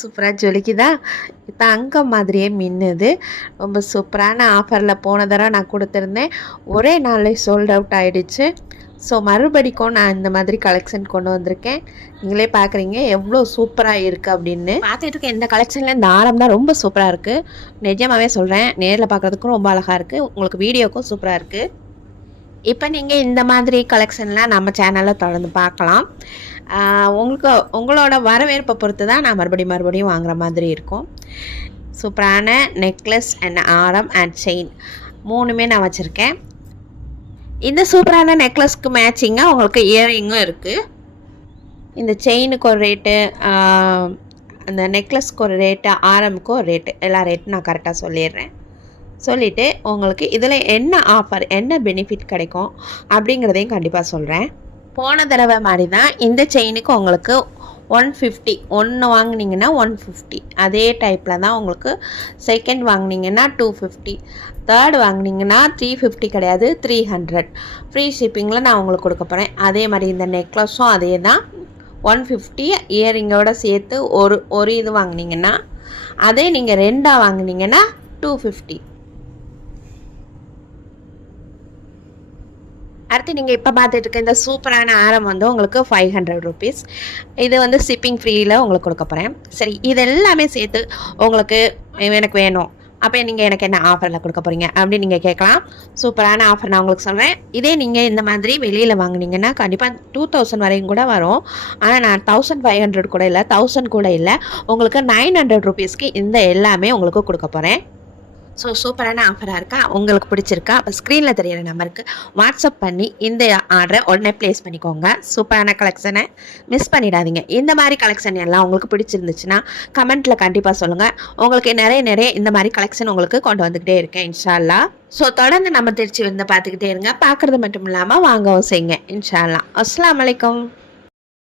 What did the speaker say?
சூப்பராக ஜொலிக்குதா? இப்போ அங்கே மாதிரியே மின்னுது. ரொம்ப சூப்பரான ஆஃபரில் போன தடவை நான் கொடுத்துருந்தேன். ஒரே நாளில் சோல்ட் அவுட் ஆகிடுச்சு ஸோ மறுபடிக்கும் நான் இந்த மாதிரி கலெக்ஷன் கொண்டு வந்திருக்கேன். நீங்களே பார்க்குறீங்க எவ்வளோ சூப்பராக இருக்குது அப்படின்னு. பார்த்துட்டு இருக்க இந்த கலெக்ஷனில் இந்த ஆரம் தான் ரொம்ப சூப்பராக இருக்குது நிஜமாகவே சொல்கிறேன் நேரில் பார்க்குறதுக்கும் ரொம்ப அழகாக இருக்குது உங்களுக்கு வீடியோக்கும் சூப்பராக இருக்குது இப்போ நீங்கள் இந்த மாதிரி கலெக்ஷன்லாம் நம்ம சேனலில் தொடர்ந்து பார்க்கலாம். உங்களுக்கு உங்களோட வரவேற்பை பொறுத்து தான் நான் மறுபடியும் மறுபடியும் வாங்குற மாதிரி இருக்கும். சூப்பரான நெக்லஸ் அண்ட் ஆரம் அண்ட் செயின் மூணுமே நான் வச்சுருக்கேன். இந்த சூப்பரான நெக்லஸ்க்கு மேட்சிங்காக உங்களுக்கு இயரிங்கும் இருக்குது இந்த செயினுக்கு ஒரு ரேட்டு அந்த நெக்லஸ்க்கு ஒரு ரேட்டு ஆரமுக்கு ஒரு ரேட்டு எல்லா ரேட்டும் நான் கரெக்டாக சொல்லிடுறேன். சொல்லிவிட்டு உங்களுக்கு இதில் என்ன ஆஃபர் என்ன பெனிஃபிட் கிடைக்கும் அப்படிங்கிறதையும் கண்டிப்பாக சொல்கிறேன் போன தடவை மாதிரி தான் இந்த செயினுக்கு உங்களுக்கு ஒன் ஃபிஃப்டி ஒன்று வாங்குனீங்கன்னா ஒன் ஃபிஃப்டி அதே டைப்பில் தான் உங்களுக்கு செகண்ட் வாங்குனீங்கன்னா டூ ஃபிஃப்டி தேர்ட் வாங்குனீங்கன்னா த்ரீ ஃபிஃப்டி கிடையாது த்ரீ ஹண்ட்ரட் ஃப்ரீ ஷிப்பிங்கில் நான் உங்களுக்கு கொடுக்க போகிறேன் அதே மாதிரி இந்த நெக்லஸும் அதே தான். ஒன் ஃபிஃப்டி இயரிங்கோட சேர்த்து ஒரு ஒரு இது வாங்குனீங்கன்னா அதே நீங்கள் ரெண்டாக வாங்குனீங்கன்னா டூ ஃபிஃப்டி அடுத்து நீங்கள் இப்போ பார்த்துட்டு இருக்க இந்த சூப்பரான ஆரம் வந்து உங்களுக்கு ஃபைவ் ஹண்ட்ரட் ருபீஸ் இது வந்து ஷிப்பிங் ஃப்ரீயில் உங்களுக்கு கொடுக்க போகிறேன் சரி இது எல்லாமே சேர்த்து உங்களுக்கு எனக்கு வேணும். அப்போ நீங்கள் எனக்கு என்ன ஆஃபரில் கொடுக்க போகிறீங்க அப்படின்னு நீங்கள் கேட்கலாம். சூப்பரான ஆஃபர் நான் உங்களுக்கு சொல்கிறேன் இதே நீங்கள் இந்த மாதிரி வெளியில் வாங்கினீங்கன்னா கண்டிப்பாக டூ தௌசண்ட் வரையும் கூட வரும். ஆனால் நான் தௌசண்ட் ஃபைவ் ஹண்ட்ரட் கூட இல்லை தௌசண்ட் கூட இல்லை. உங்களுக்கு நைன் ஹண்ட்ரட் ருபீஸ்க்கு இந்த எல்லாமே உங்களுக்கு கொடுக்க போகிறேன் ஸோ சூப்பரான ஆஃபராக இருக்கா? உங்களுக்கு பிடிச்சிருக்கா? அப்போ ஸ்க்ரீனில் தெரியிற நம்பருக்கு வாட்ஸ்அப் பண்ணி இந்த ஆர்டரை உடனே ப்ளேஸ் பண்ணிக்கோங்க. சூப்பரான கலெக்ஷனை மிஸ் பண்ணிடாதீங்க. இந்த மாதிரி கலெக்ஷன் எல்லாம் உங்களுக்கு பிடிச்சிருந்துச்சுன்னா கமெண்ட்டில் கண்டிப்பாக சொல்லுங்கள் உங்களுக்கு நிறைய நிறைய இந்த மாதிரி கலெக்ஷன் உங்களுக்கு கொண்டு வந்துக்கிட்டே இருக்கேன் இன்ஷால்லா ஸோ தொடர்ந்து நம்ம திருச்சி வந்து பார்த்துக்கிட்டே இருங்க. பார்க்குறது மட்டும் இல்லாமல் வாங்கவும் செய்யுங்க இன்ஷால்லா அஸ்லாம் வலைக்கம்